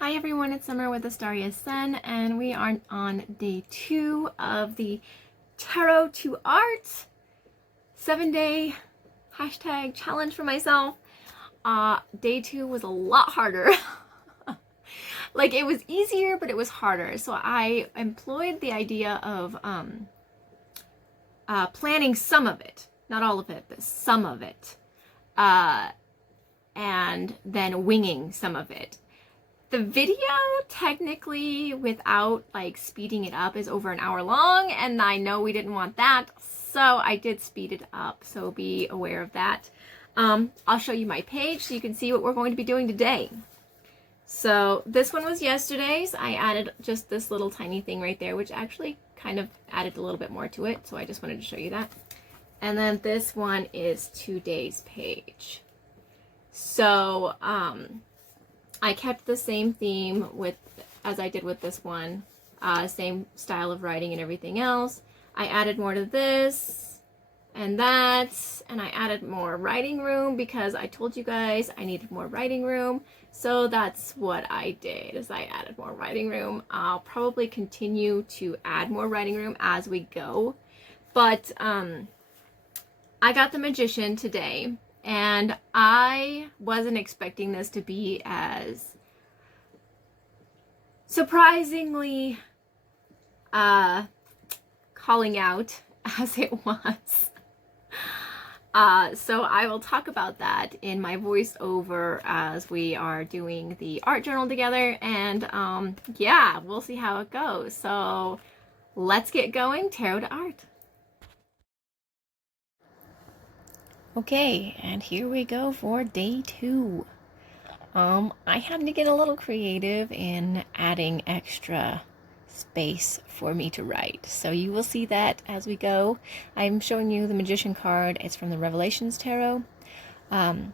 Hi everyone, it's Summer with AstariaSen, and we are on day 2 of the Tarot to Art 7-day hashtag challenge for myself. Day 2 was a lot harder. Like, it was easier, but it was harder. So I employed the idea of planning some of it, not all of it, but some of it, and then winging some of it. The video, technically, without like speeding it up, is over an hour long, and I know we didn't want that, so I did speed it up, so be aware of that. I'll show you my page so you can see what we're going to be doing today. So this one was yesterday's. I added just this little tiny thing right there, which actually kind of added a little bit more to it, so I just wanted to show you that. And then this one is today's page. So, I kept the same theme as I did with this one, same style of writing and everything else. I added more to this and that, and I added more writing room because I told you guys I needed more writing room. So that's what I did, is I added more writing room. I'll probably continue to add more writing room as we go, but I got the Magician today. And I wasn't expecting this to be as surprisingly calling out as it was. So I will talk about that in my voiceover as we are doing the art journal together. And yeah, we'll see how it goes. So let's get going. Tarot to art. Okay, and here we go for day 2. I had to get a little creative in adding extra space for me to write. So you will see that as we go. I'm showing you the Magician card. It's from the Revelations Tarot. And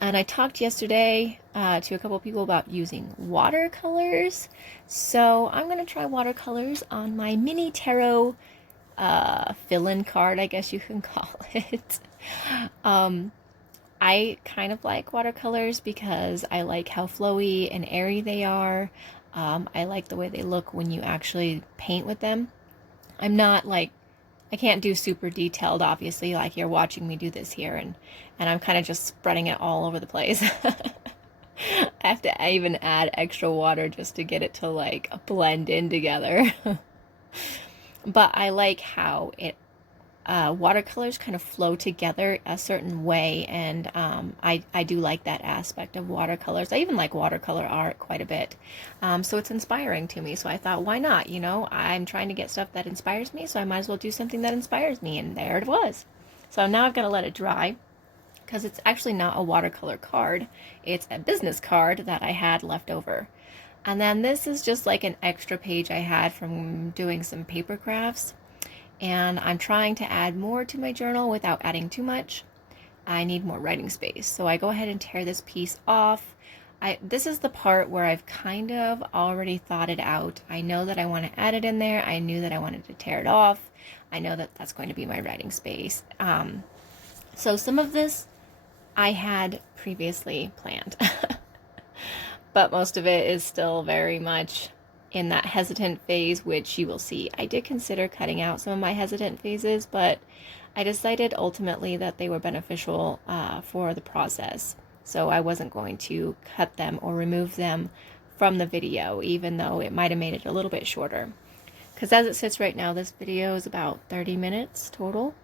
I talked yesterday to a couple people about using watercolors. So I'm going to try watercolors on my mini tarot fill-in card, I guess you can call it. I kind of like watercolors because I like how flowy and airy they are. I like the way they look when you actually paint with them. I'm not like, I can't do super detailed, obviously, like you're watching me do this here, and I'm kind of just spreading it all over the place. I have to even add extra water just to get it to like blend in together. But I like how it watercolors kind of flow together a certain way, and I do like that aspect of watercolors. I even like watercolor art quite a bit, so it's inspiring to me. So I thought, why not? You know, I'm trying to get stuff that inspires me, so I might as well do something that inspires me, and there it was. So now I've got to let it dry, because it's actually not a watercolor card. It's a business card that I had left over. And then this is just like an extra page I had from doing some paper crafts. And I'm trying to add more to my journal without adding too much. I need more writing space. So I go ahead and tear this piece off. This is the part where I've kind of already thought it out. I know that I want to add it in there. I knew that I wanted to tear it off. I know that that's going to be my writing space. So some of this I had previously planned. But most of it is still very much in that hesitant phase, which you will see. I did consider cutting out some of my hesitant phases, but I decided ultimately that they were beneficial for the process. So I wasn't going to cut them or remove them from the video, even though it might have made it a little bit shorter. Because as it sits right now, this video is about 30 minutes total.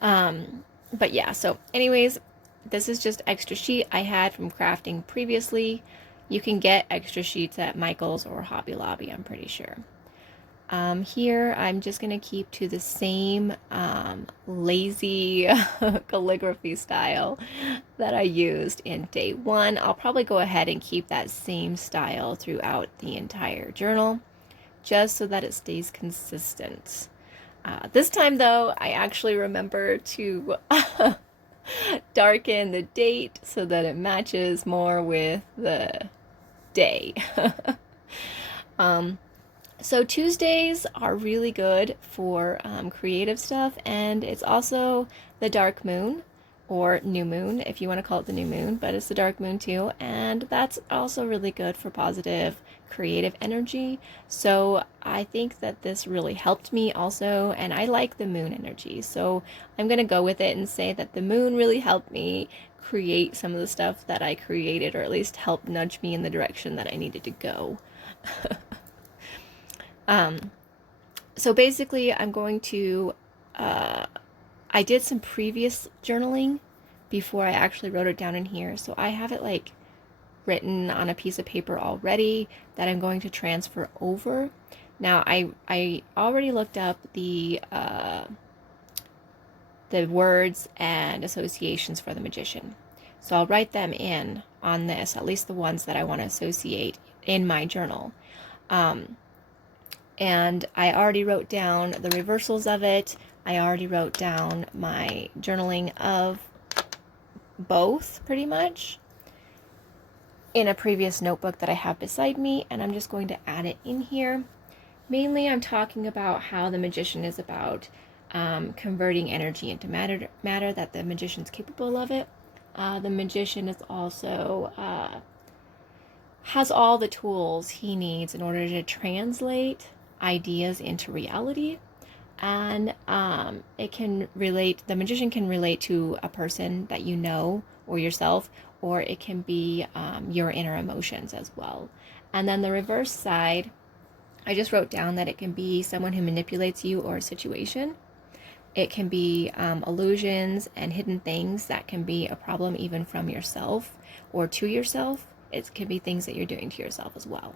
But yeah, so anyways, this is just extra sheet I had from crafting previously. You can get extra sheets at Michael's or Hobby Lobby, I'm pretty sure. Here, I'm just going to keep to the same lazy calligraphy style that I used in day 1. I'll probably go ahead and keep that same style throughout the entire journal, just so that it stays consistent. This time, though, I actually remember to darken the date so that it matches more with the day. So Tuesdays are really good for creative stuff, and it's also the dark moon. or new moon, if you want to call it the new moon, but it's the dark moon too. And that's also really good for positive creative energy. So I think that this really helped me also, and I like the moon energy. So I'm going to go with it and say that the moon really helped me create some of the stuff that I created, or at least help nudge me in the direction that I needed to go. So basically, I'm going to, I did some previous journaling before I actually wrote it down in here. So I have it like written on a piece of paper already that I'm going to transfer over. Now, I already looked up the words and associations for the magician. So I'll write them in on this, at least the ones that I want to associate in my journal. And I already wrote down the reversals of it. I already wrote down my journaling of both, pretty much, in a previous notebook that I have beside me, and I'm just going to add it in here. Mainly, I'm talking about how the magician is about converting energy into matter, that the magician's capable of it. The magician is also has all the tools he needs in order to translate ideas into reality. And it can relate, the magician can relate to a person that you know or yourself, or it can be your inner emotions as well. And then the reverse side, I just wrote down that it can be someone who manipulates you or a situation. It can be illusions and hidden things that can be a problem even from yourself or to yourself. It can be things that you're doing to yourself as well.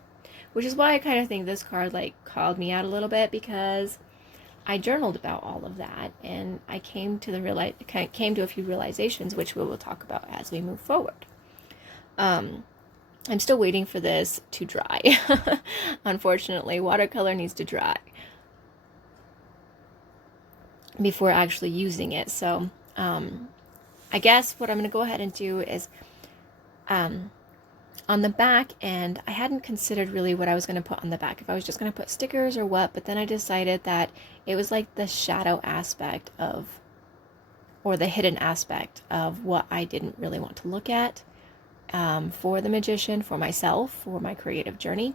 Which is why I kind of think this card like called me out a little bit, because I journaled about all of that, and I came to a few realizations, which we will talk about as we move forward. I'm still waiting for this to dry. Unfortunately, watercolor needs to dry before actually using it. So I guess what I'm going to go ahead and do is on the back end, I hadn't considered really what I was going to put on the back, if I was just going to put stickers or what, but then I decided that it was like the shadow aspect of, or the hidden aspect of what I didn't really want to look at for the magician, for myself, for my creative journey.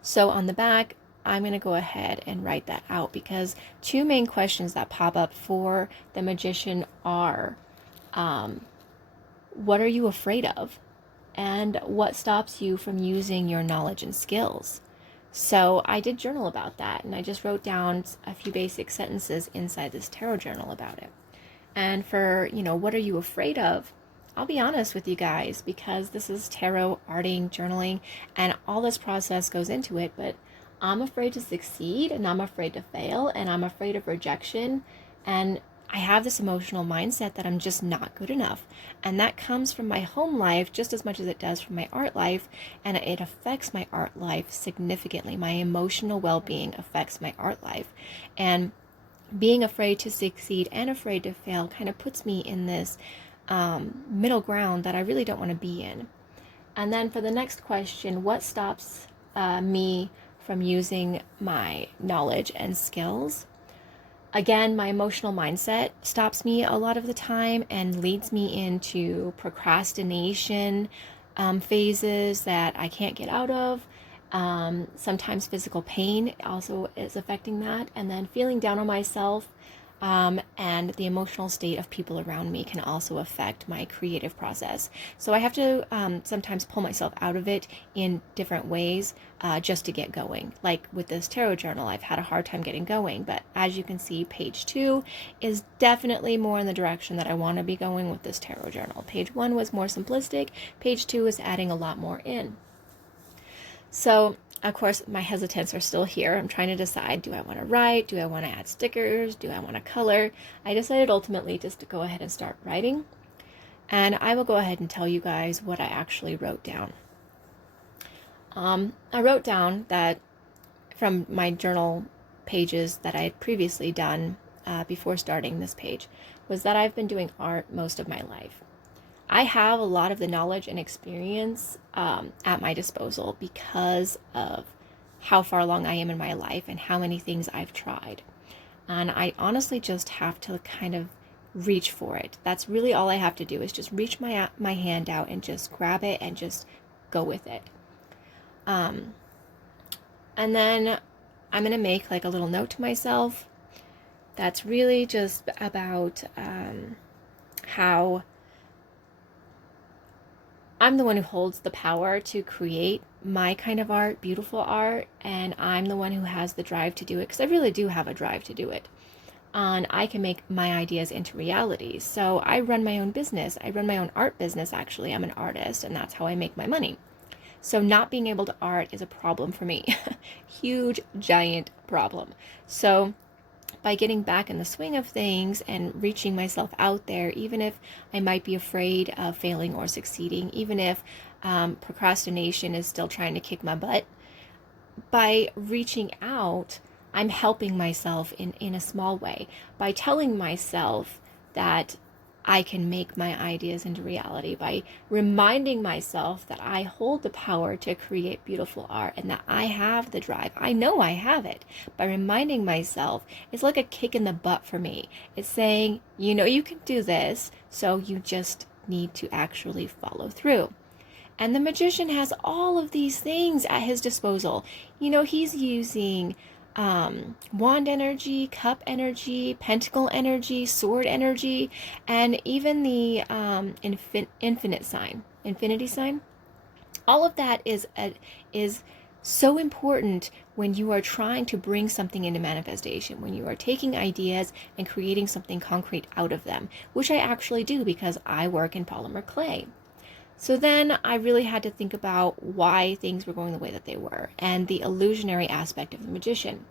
So on the back, I'm going to go ahead and write that out, because two main questions that pop up for the magician are, what are you afraid of? And what stops you from using your knowledge and skills? So I did journal about that, and I just wrote down a few basic sentences inside this tarot journal about it. And for, what are you afraid of? I'll be honest with you guys, because this is tarot, arting, journaling, and all this process goes into it, but I'm afraid to succeed, and I'm afraid to fail, and I'm afraid of rejection, and I have this emotional mindset that I'm just not good enough. And that comes from my home life just as much as it does from my art life. And it affects my art life significantly. My emotional well-being affects my art life. And being afraid to succeed and afraid to fail kind of puts me in this middle ground that I really don't want to be in. And then for the next question, what stops me from using my knowledge and skills? Again, my emotional mindset stops me a lot of the time and leads me into procrastination phases that I can't get out of. Sometimes physical pain also is affecting that. And then feeling down on myself and the emotional state of people around me can also affect my creative process. So I have to sometimes pull myself out of it in different ways just to get going. Like with this tarot journal, I've had a hard time getting going, but as you can see, page 2 is definitely more in the direction that I want to be going with this tarot journal. Page 1 was more simplistic. Page 2 is adding a lot more in. So of course, my hesitants are still here. I'm trying to decide, do I want to write? Do I want to add stickers? Do I want to color? I decided ultimately just to go ahead and start writing. And I will go ahead and tell you guys what I actually wrote down. I wrote down that from my journal pages that I had previously done before starting this page, was that I've been doing art most of my life. I have a lot of the knowledge and experience at my disposal because of how far along I am in my life and how many things I've tried. And I honestly just have to kind of reach for it. That's really all I have to do, is just reach my hand out and just grab it and just go with it. And then I'm going to make like a little note to myself that's really just about how I'm the one who holds the power to create my kind of art, beautiful art, and I'm the one who has the drive to do it, because I really do have a drive to do it. And I can make my ideas into reality. So I run my own business. I run my own art business, actually. I'm an artist, and that's how I make my money. So not being able to art is a problem for me. Huge, giant problem. So by getting back in the swing of things and reaching myself out there, even if I might be afraid of failing or succeeding, even if procrastination is still trying to kick my butt, by reaching out, I'm helping myself in a small way by telling myself that I can make my ideas into reality, by reminding myself that I hold the power to create beautiful art and that I have the drive. I know I have it. By reminding myself, it's like a kick in the butt for me. It's saying, you know, you can do this, so you just need to actually follow through. And the magician has all of these things at his disposal. You know, he's using wand energy, cup energy, pentacle energy, sword energy, and even the infinity sign. All of that is so important when you are trying to bring something into manifestation, when you are taking ideas and creating something concrete out of them, which I actually do because I work in polymer clay. So then I really had to think about why things were going the way that they were and the illusionary aspect of the magician.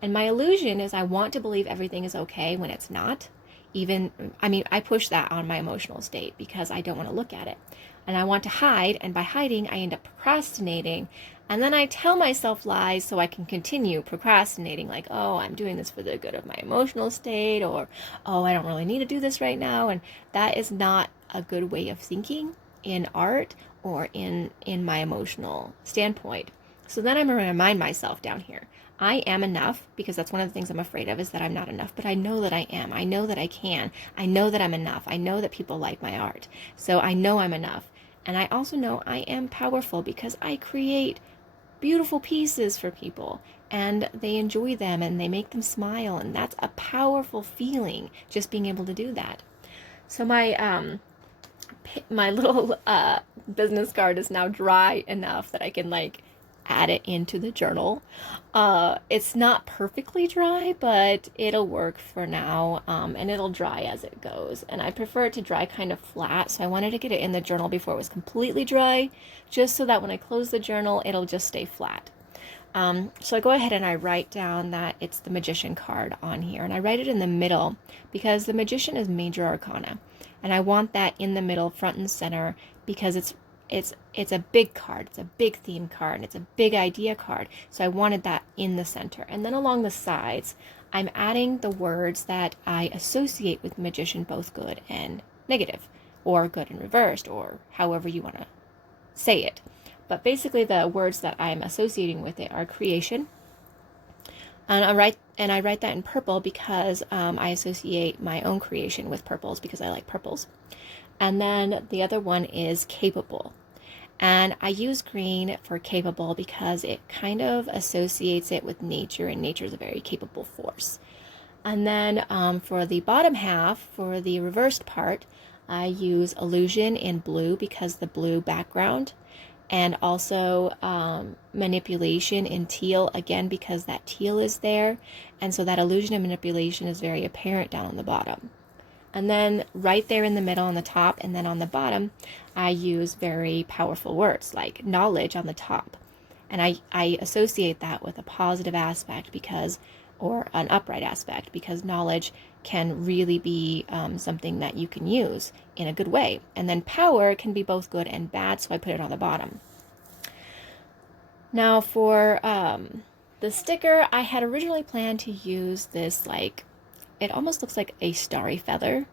And my illusion is I want to believe everything is okay when it's not. I push that on my emotional state because I don't want to look at it. And I want to hide, and by hiding, I end up procrastinating. And then I tell myself lies so I can continue procrastinating, like, oh, I'm doing this for the good of my emotional state, or, oh, I don't really need to do this right now. And that is not a good way of thinking in art or in my emotional standpoint. So then I'm going to remind myself down here, I am enough, because that's one of the things I'm afraid of, is that I'm not enough, but I know that I am. I know that I can. I know that I'm enough. I know that people like my art. So I know I'm enough. And I also know I am powerful because I create beautiful pieces for people and they enjoy them and they make them smile. And that's a powerful feeling, just being able to do that. So my little business card is now dry enough that I can like add it into the journal. It's not perfectly dry, but it'll work for now, and it'll dry as it goes. And I prefer it to dry kind of flat, so I wanted to get it in the journal before it was completely dry, just so that when I close the journal, it'll just stay flat. So I go ahead and I write down that it's the magician card on here, and I write it in the middle because the magician is major arcana, and I want that in the middle, front and center, because it's a big card, it's a big theme card, it's a big idea card. So I wanted that in the center. And then along the sides, I'm adding the words that I associate with magician, both good and negative, or good and reversed, or however you want to say it. But basically the words that I'm associating with it are creation. And I write that in purple because I associate my own creation with purples because I like purples. And then the other one is capable. And I use green for capable because it kind of associates it with nature, and nature is a very capable force. And then for the bottom half, for the reversed part, I use illusion in blue because the blue background, and also manipulation in teal, again because that teal is there, and so that illusion and manipulation is very apparent down on the bottom. And then right there in the middle on the top, and then on the bottom, I use very powerful words like knowledge on the top. And I associate that with a positive aspect because, or an upright aspect, because knowledge can really be something that you can use in a good way. And then power can be both good and bad, so I put it on the bottom. Now for the sticker, I had originally planned to use this, like, it almost looks like a starry feather,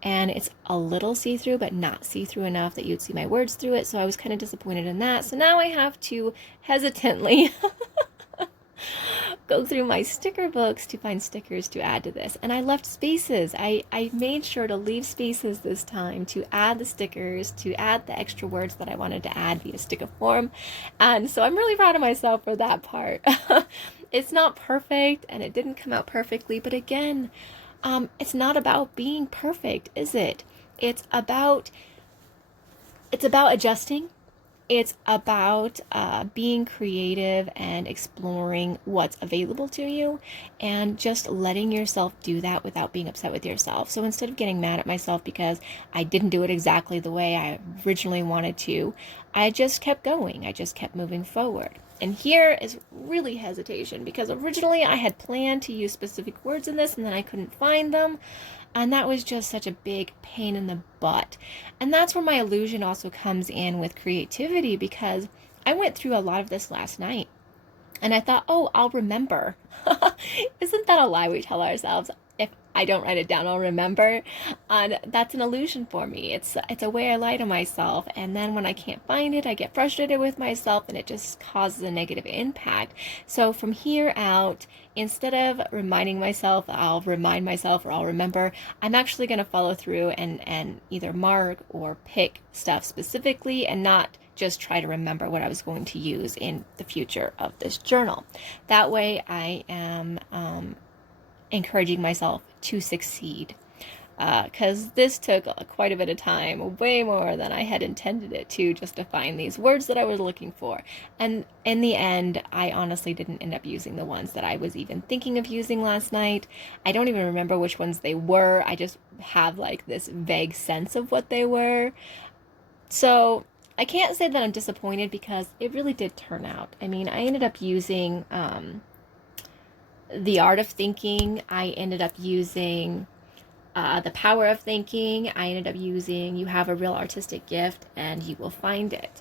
and it's a little see-through, but not see-through enough that you'd see my words through it, so I was kind of disappointed in that. So now I have to hesitantly go through my sticker books to find stickers to add to this. And I left spaces. I made sure to leave spaces this time to add the stickers, to add the extra words that I wanted to add via sticker form. And so I'm really proud of myself for that part. It's not perfect and it didn't come out perfectly, but again, it's not about being perfect, is it? It's about adjusting. It's about being creative and exploring what's available to you and just letting yourself do that without being upset with yourself. So instead of getting mad at myself because I didn't do it exactly the way I originally wanted to, I just kept going. I just kept moving forward. And here is really hesitation because originally I had planned to use specific words in this and then I couldn't find them. And that was just such a big pain in the butt. And that's where my illusion also comes in with creativity, because I went through a lot of this last night and I thought, oh, I'll remember. Isn't that a lie we tell ourselves? If I don't write it down, I'll remember. And that's an illusion for me. It's a way I lie to myself. And then when I can't find it, I get frustrated with myself and it just causes a negative impact. So from here out, instead of reminding myself, I'll remind myself or I'll remember, I'm actually going to follow through and either mark or pick stuff specifically and not just try to remember what I was going to use in the future of this journal. That way I am encouraging myself to succeed, because this took quite a bit of time, way more than I had intended it to, just to find these words that I was looking for. And in the end, I honestly didn't end up using the ones that I was even thinking of using last night. I don't even remember which ones they were. I just have like this vague sense of what they were. So I can't say that I'm disappointed because it really did turn out. I mean, I ended up using the art of thinking. I ended up using the power of thinking. I ended up using you have a real artistic gift and you will find it.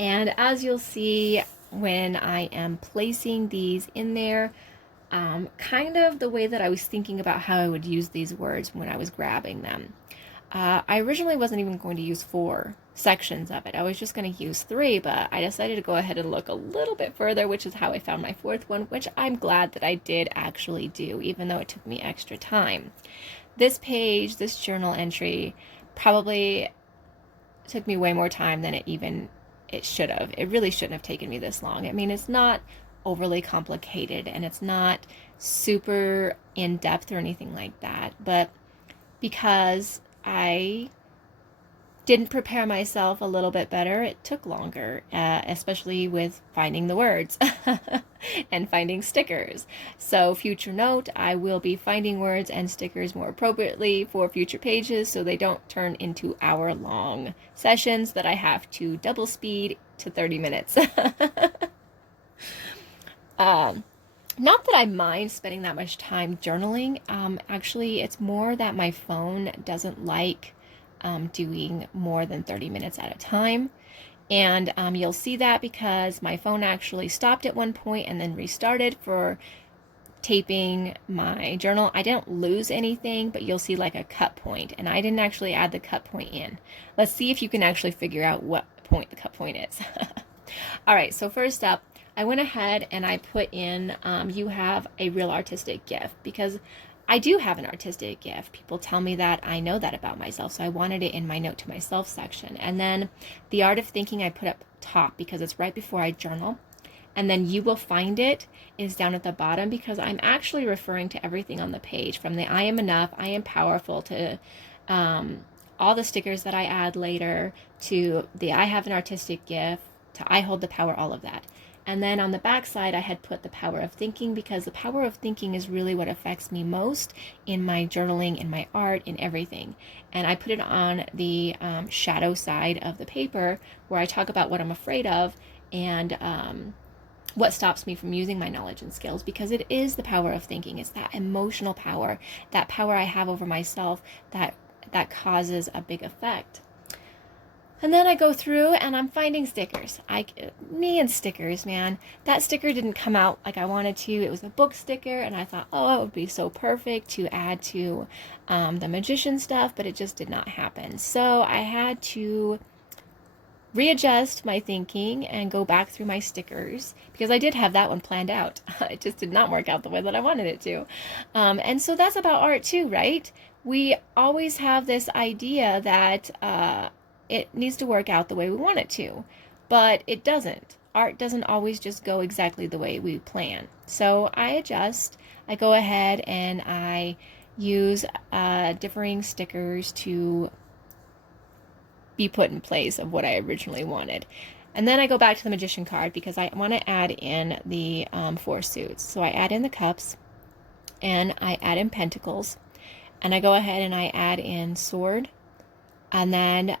And as you'll see when I am placing these in there, kind of the way that I was thinking about how I would use these words when I was grabbing them. I originally wasn't even going to use 4 sections of it. I was just going to use 3, but I decided to go ahead and look a little bit further, which is how I found my 4th one, which I'm glad that I did actually do, even though it took me extra time. This page, this journal entry, probably took me way more time than it should have. It really shouldn't have taken me this long. I mean, it's not overly complicated and it's not super in-depth or anything like that, but because I didn't prepare myself a little bit better, it took longer, especially with finding the words and finding stickers. So future note, I will be finding words and stickers more appropriately for future pages so they don't turn into hour-long sessions that I have to double speed to 30 minutes. Not that I mind spending that much time journaling. Actually, it's more that my phone doesn't like doing more than 30 minutes at a time. And you'll see that because my phone actually stopped at one point and then restarted for taping my journal. I didn't lose anything, but you'll see like a cut point, and I didn't actually add the cut point in. Let's see if you can actually figure out what point the cut point is. All right, so first up, I went ahead and I put in, you have a real artistic gift, because I do have an artistic gift. People tell me that. I know that about myself, so I wanted it in my note to myself section. And then the art of thinking I put up top because it's right before I journal. And then you will find it is down at the bottom because I'm actually referring to everything on the page, from the I am enough, I am powerful, to all the stickers that I add later, to the I have an artistic gift, to I hold the power, all of that. And then on the back side, I had put the power of thinking because the power of thinking is really what affects me most in my journaling, in my art, in everything. And I put it on the shadow side of the paper where I talk about what I'm afraid of and what stops me from using my knowledge and skills, because it is the power of thinking. It's that emotional power, that power I have over myself that causes a big effect. And then I go through and I'm finding stickers. Me and stickers, man. That sticker didn't come out like I wanted to. It was a book sticker, and I thought, oh, it would be so perfect to add to the magician stuff, but it just did not happen. So I had to readjust my thinking and go back through my stickers, because I did have that one planned out. It just did not work out the way that I wanted it to. And so that's about art too, right? We always have this idea that it needs to work out the way we want it to, but it doesn't. Art doesn't always just go exactly the way we plan. So I adjust. I go ahead and I use differing stickers to be put in place of what I originally wanted. And then I go back to the magician card because I want to add in the 4 suits. So I add in the cups, and I add in pentacles, and I go ahead and I add in sword, and then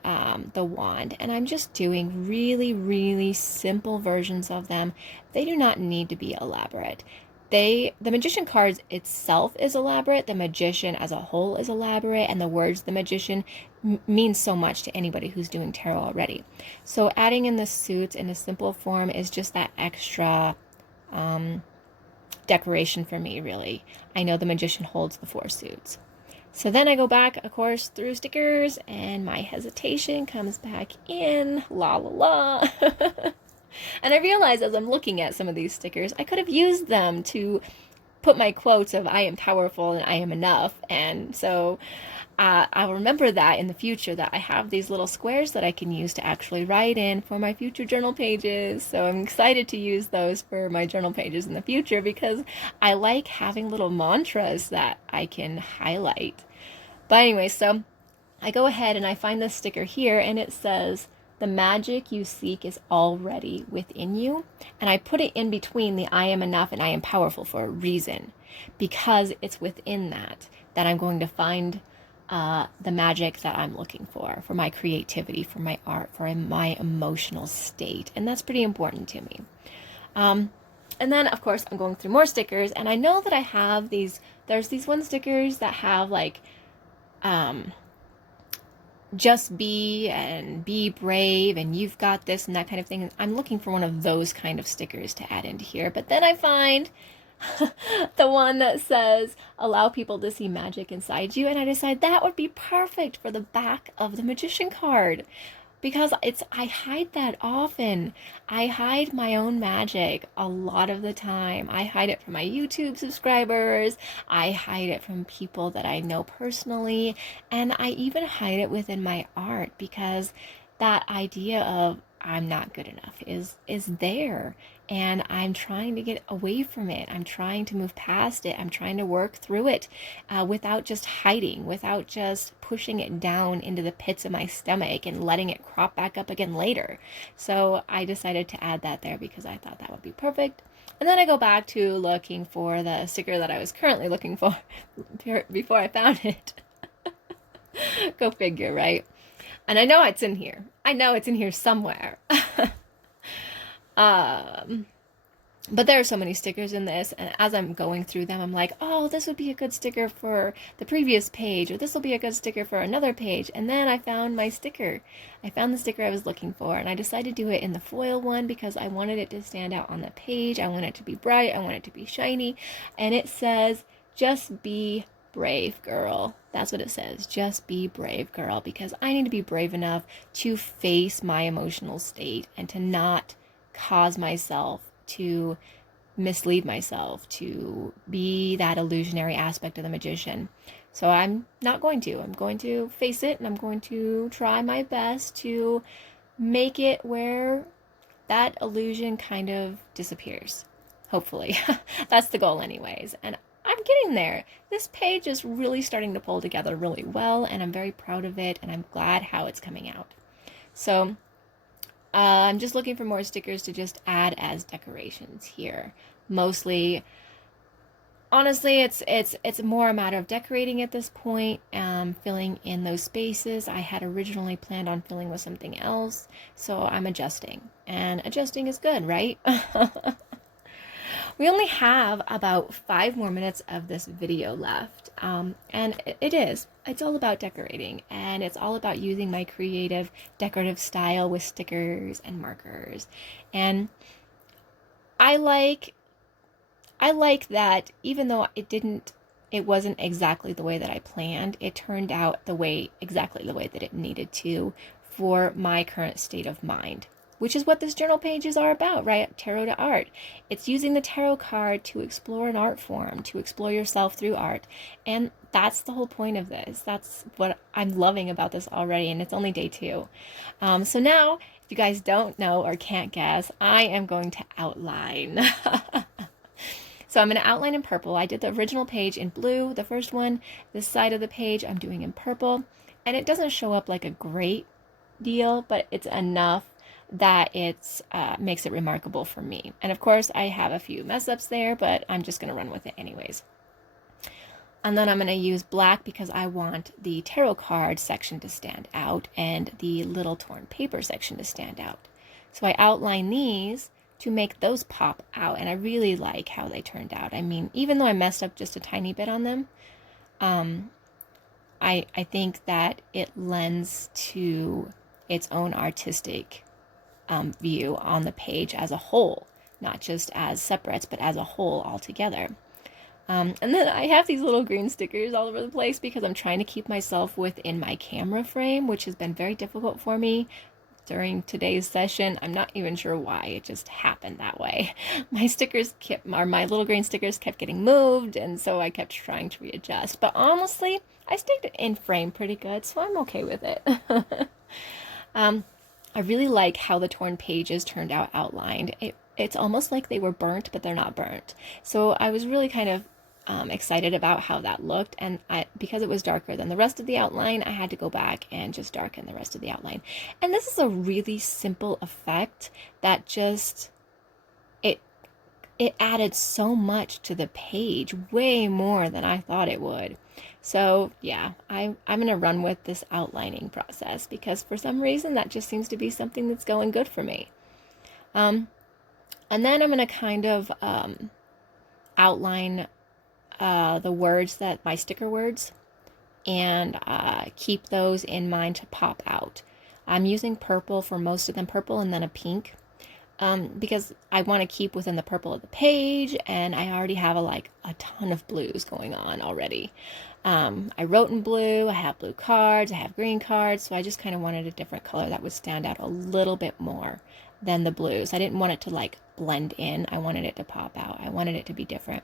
the wand. And I'm just doing really, really simple versions of them. They do not need to be elaborate. The magician cards itself is elaborate, the magician as a whole is elaborate, and the words the magician means so much to anybody who's doing tarot already. So adding in the suits in a simple form is just that extra decoration for me, really. I know the magician holds the 4 suits. So then I go back, of course, through stickers, and my hesitation comes back in. La la la. And I realize as I'm looking at some of these stickers, I could have used them to put my quotes of I am powerful and I am enough. And so I'll remember that in the future, that I have these little squares that I can use to actually write in for my future journal pages. So I'm excited to use those for my journal pages in the future, because I like having little mantras that I can highlight. But anyway, so I go ahead and I find this sticker here, and it says, "The magic you seek is already within you." And I put it in between the I am enough and I am powerful for a reason, because it's within that I'm going to find the magic that I'm looking for my creativity, for my art, for my emotional state. And that's pretty important to me. And then, of course, I'm going through more stickers, and I know that I have there's these one stickers that have like, just be and be brave and you've got this and that kind of thing. I'm looking for one of those kind of stickers to add into here. But then I find the one that says, "Allow people to see magic inside you." And I decide that would be perfect for the back of the magician card, because I hide that often. I hide my own magic a lot of the time. I hide it from my YouTube subscribers. I hide it from people that I know personally. And I even hide it within my art, because that idea of I'm not good enough is there. And I'm trying to get away from it. I'm trying to move past it. I'm trying to work through it without just hiding, without just pushing it down into the pits of my stomach and letting it crop back up again later. So I decided to add that there because I thought that would be perfect. And then I go back to looking for the sticker that I was currently looking for before I found it. Go figure, right? And I know it's in here. I know it's in here somewhere. But there are so many stickers in this, and as I'm going through them, I'm like, oh, this would be a good sticker for the previous page, or this will be a good sticker for another page. And then I found my sticker. I found the sticker I was looking for, and I decided to do it in the foil one because I wanted it to stand out on the page. I want it to be bright. I want it to be shiny. And it says, "Just be brave, girl." That's what it says. Just be brave, girl, because I need to be brave enough to face my emotional state and to not cause myself to mislead myself, to be that illusionary aspect of the magician. So I'm not going to. I'm going to face it, and I'm going to try my best to make it where that illusion kind of disappears. Hopefully. That's the goal anyways. And I'm getting there. This page is really starting to pull together really well, and I'm very proud of it, and I'm glad how it's coming out. So I'm just looking for more stickers to just add as decorations here. Mostly, honestly, it's more a matter of decorating at this point, filling in those spaces. I had originally planned on filling with something else, so I'm adjusting. And adjusting is good, right? We only have about 5 more minutes of this video left, and it's all about decorating, and it's all about using my creative decorative style with stickers and markers. And I like that even though it wasn't exactly the way that I planned, it turned out exactly the way that it needed to for my current state of mind, which is what this journal pages are about, right? Tarot to art. It's using the tarot card to explore an art form, to explore yourself through art. And that's the whole point of this. That's what I'm loving about this already, and it's only day 2. So now, if you guys don't know or can't guess, I am going to outline. So I'm going to outline in purple. I did the original page in blue, the first one. This side of the page I'm doing in purple. And it doesn't show up like a great deal, but it's enough that it's makes it remarkable for me. And of course, I have a few mess ups there, but I'm just going to run with it anyways. And then I'm going to use black because I want the tarot card section to stand out and the little torn paper section to stand out. So I outline these to make those pop out, and I really like how they turned out. I mean, even though I messed up just a tiny bit on them, I think that it lends to its own artistic view on the page as a whole, not just as separates, but as a whole altogether. And then I have these little green stickers all over the place because I'm trying to keep myself within my camera frame, which has been very difficult for me during today's session. I'm not even sure why, it just happened that way. My little green stickers kept getting moved, and so I kept trying to readjust. But honestly, I stayed in frame pretty good, so I'm okay with it. I really like how the torn pages turned out outlined. It's almost like they were burnt, but they're not burnt. So I was really kind of excited about how that looked, and because it was darker than the rest of the outline, I had to go back and just darken the rest of the outline. And this is a really simple effect that just it added so much to the page, way more than I thought it would. So yeah, I'm gonna run with this outlining process because for some reason that just seems to be something that's going good for me. And then I'm gonna kind of outline the words, that my sticker words, and keep those in mind to pop out. I'm using purple for most of them, purple and then a pink, because I want to keep within the purple of the page, and I already have a ton of blues going on already. I wrote in blue, I have blue cards, I have green cards, so I just kind of wanted a different color that would stand out a little bit more than the blues. I didn't want it to blend in, I wanted it to pop out, I wanted it to be different.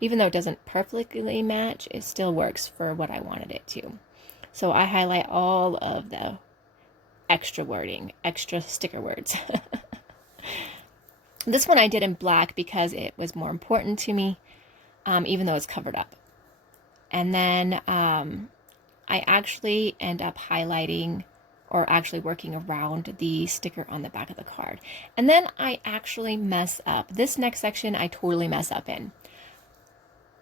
Even though it doesn't perfectly match, it still works for what I wanted it to. So I highlight all of the extra wording, extra sticker words. This one I did in black because it was more important to me, even though it's covered up. And then I actually end up highlighting or actually working around the sticker on the back of the card. And then I actually mess up. This next section I totally mess up in.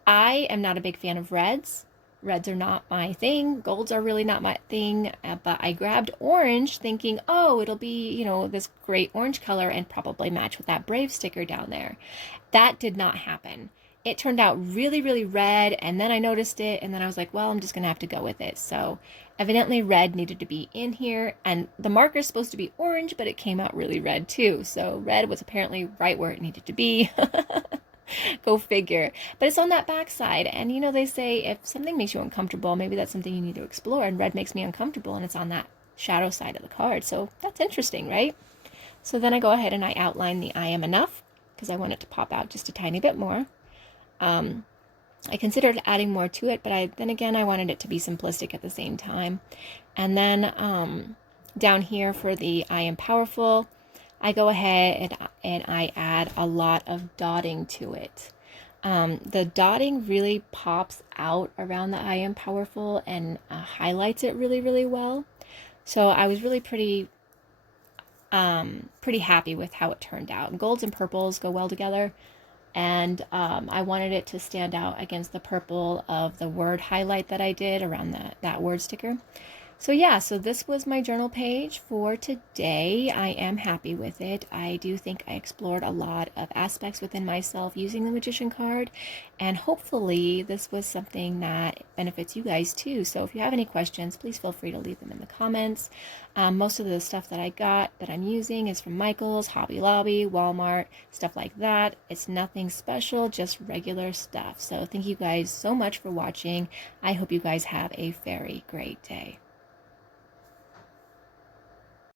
I am not a big fan of reds. Reds are not my thing. Golds are really not my thing. But I grabbed orange thinking, oh, it'll be, this great orange color and probably match with that Brave sticker down there. That did not happen. It turned out really, really red, and then I noticed it, and then I was like, well, I'm just going to have to go with it. So evidently red needed to be in here, and the marker is supposed to be orange, but it came out really red too. So red was apparently right where it needed to be. Go figure. But it's on that back side, and they say if something makes you uncomfortable, maybe that's something you need to explore, and red makes me uncomfortable, and it's on that shadow side of the card. So that's interesting, right? So then I go ahead and I outline the I am enough because I want it to pop out just a tiny bit more. I considered adding more to it, but then again I wanted it to be simplistic at the same time. And then down here for the I am powerful, I go ahead and I add a lot of dotting to it. The dotting really pops out around the I am powerful and highlights it really, really well. So I was really pretty happy with how it turned out. Golds and purples go well together, and I wanted it to stand out against the purple of the word highlight that I did around that word sticker. So yeah, so this was my journal page for today. I am happy with it. I do think I explored a lot of aspects within myself using the Magician card, and hopefully this was something that benefits you guys too. So if you have any questions, please feel free to leave them in the comments. Most of the stuff that I got that I'm using is from Michael's, Hobby Lobby, Walmart, stuff like that. It's nothing special, just regular stuff. So thank you guys so much for watching. I hope you guys have a very great day.